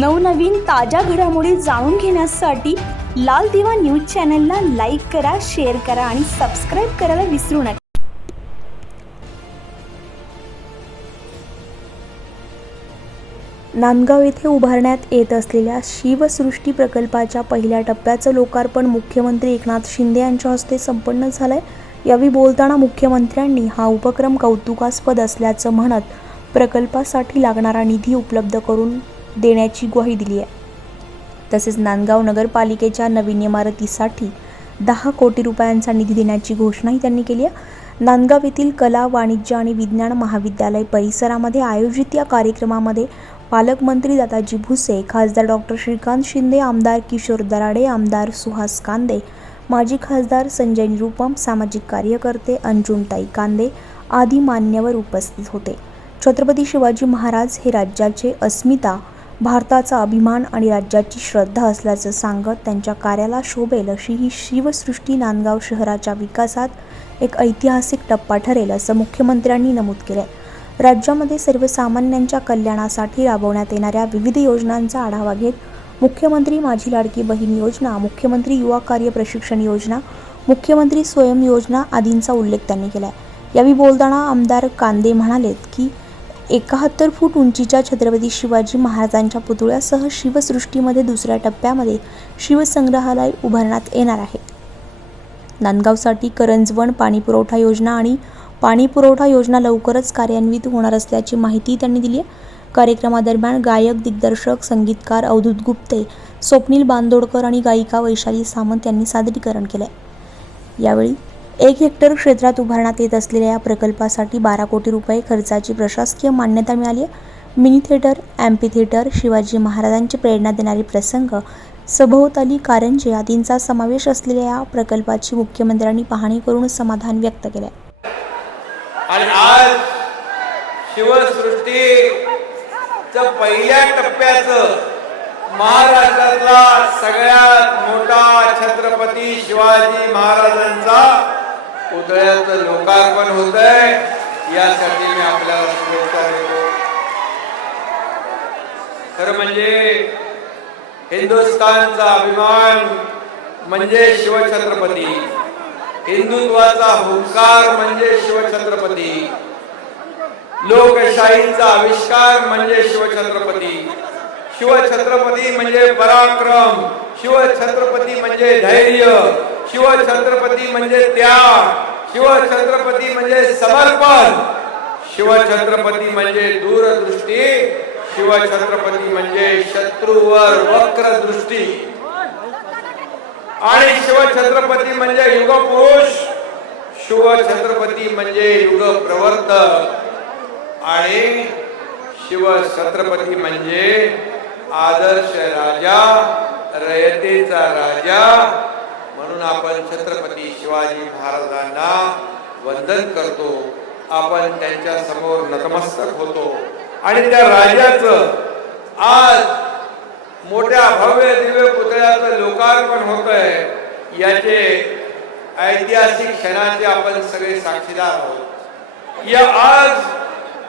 नवनवीन ताज्या घडामोडी जाणून घेण्यासाठी लाल दिवा न्यूज चॅनलला लाईक करा शेअर करा आणि सबस्क्राईब करायला विसरू नका. नांदगाव येथे उभारण्यात येत असलेल्या शिवसृष्टी प्रकल्पाच्या पहिल्या टप्प्याचं लोकार्पण मुख्यमंत्री एकनाथ शिंदे यांच्या हस्ते संपन्न झालं आहे यावेळी बोलताना मुख्यमंत्र्यांनी हा उपक्रम कौतुकास्पद असल्याचं म्हणत प्रकल्पासाठी लागणारा निधी उपलब्ध करून देण्याची ग्वाही दिली आहे. तसेच नांदगाव नगरपालिकेच्या नवीन इमारतीसाठी दहा कोटी रुपयांचा निधी देण्याची घोषणाही त्यांनी केली आहे. नांदगाव येथील कला वाणिज्य आणि विज्ञान महाविद्यालय परिसरामध्ये आयोजित या कार्यक्रमामध्ये पालकमंत्री दादाजी भुसे खासदार डॉक्टर श्रीकांत शिंदे आमदार किशोर दराडे आमदार सुहास कांदे माजी खासदार संजय निरुपम सामाजिक कार्यकर्ते अंजुमताई कांदे आदी मान्यवर उपस्थित होते. छत्रपती शिवाजी महाराज हे राज्याचे अस्मिता भारताचा अभिमान आणि राज्याची श्रद्धा असल्याचं सांगत त्यांच्या कार्याला शोभेल अशी ही शिवसृष्टी नांदगाव शहराच्या विकासात एक ऐतिहासिक टप्पा ठरेल असं मुख्यमंत्र्यांनी नमूद केलं आहे राज्यामध्ये सर्वसामान्यांच्या कल्याणासाठी राबवण्यात येणाऱ्या विविध योजनांचा आढावा घेत मुख्यमंत्री माझी लाडकी बहीण योजना मुख्यमंत्री युवा कार्य प्रशिक्षण योजना मुख्यमंत्री स्वयं योजना आदींचा उल्लेख त्यांनी केला आहे यावेळी बोलताना आमदार कांदे म्हणालेत की एकाहत्तर फूट उंचीच्या छत्रपती शिवाजी महाराजांच्या पुतळ्यासह शिवसृष्टीमध्ये दुसऱ्या टप्प्यामध्ये शिवसंग्रहालय उभारण्यात येणार आहे. नांदगावसाठी करंजवण पाणीपुरवठा योजना आणि पाणीपुरवठा योजना लवकरच कार्यान्वित होणार असल्याची माहिती त्यांनी दिली आहे. कार्यक्रमादरम्यान गायक दिग्दर्शक संगीतकार अवधूत गुप्ते स्वप्नील बांदोडकर आणि गायिका वैशाली सामंत यांनी सादरीकरण केलं यावेळी एक हेक्टर क्षेत्रात उभारण्यात येत असलेल्या या प्रकल्पासाठी बारा कोटी रुपये खर्चाची प्रशासकीय मान्यता मिळाली आहे. Mini theatre amphitheatre Shivaji महाराजांची प्रेरणा देणारे प्रसंग सभोवताली कारंजे आदींचा समावेश असलेल्या या प्रकल्पाची मुख्यमंत्र्यांनी पाहणी करून समाधान व्यक्त केले. आणि आज शिवसृष्टीचं पहिल्या टप्प्याचं महाराष्ट्रातला सगळ्यात मोठा छत्रपती शिवाजी महाराजांचा पुतळ्याचं लोकार्पण होत आहे यासाठी मी आपल्याला शुभेच्छा देतो. खरं म्हणजे हिंदुस्थानचा अभिमान म्हणजे शिवछत्रपती. हिंदुत्वाचा हुंकार म्हणजे शिवछत्रपती. लोकशाहीचा आविष्कार म्हणजे शिवछत्रपती. शिवछत्रपती म्हणजे पराक्रम. शिवछत्रपती म्हणजे धैर्य. शिवछत्रपती म्हणजे त्याग शिवछत्रपती म्हणजे समर्पण. शिवछत्रपती म्हणजे दूरदृष्टी. शिवछत्रपती म्हणजे शत्रूवर वक्र दृष्टी आणि शिवछत्रपती म्हणजे युगपुरुष. शिवछत्रपती म्हणजे युग प्रवर्तक आणि शिवछत्रपती म्हणजे आदर्श राजा रयतेचा राजा म्हणून आपण छत्रपती शिवाजी महाराजांना वंदन करतो. आपण त्यांच्यासमोर नतमस्तक होतो. आणि त्या राजाचं आज मोठ्या भव्य दिव्य पुतळ्याचं लोकार्पण होत आहे याचे ऐतिहासिक क्षणाचे आपण सगळे साक्षीदार आहोत. या आज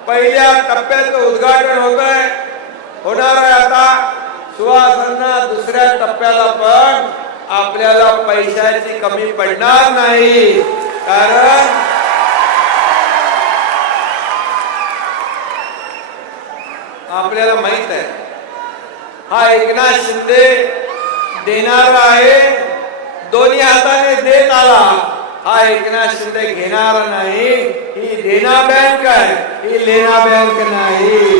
पहिल्या टप्प्याचं उद्घाटन होत आहे होणार आहे आता सुहासांना दुसऱ्या टप्प्याला पण. आपल्याला पैशाची कमी पडणार नाही. कारण आपल्याला माहीत आहे हा एकनाथ शिंदे देणारा आहे. दोन्ही हाताने देत आला. हा एकनाथ शिंदे घेणार नाही. ही देना बँक आहे. ही लेना बँक नाही.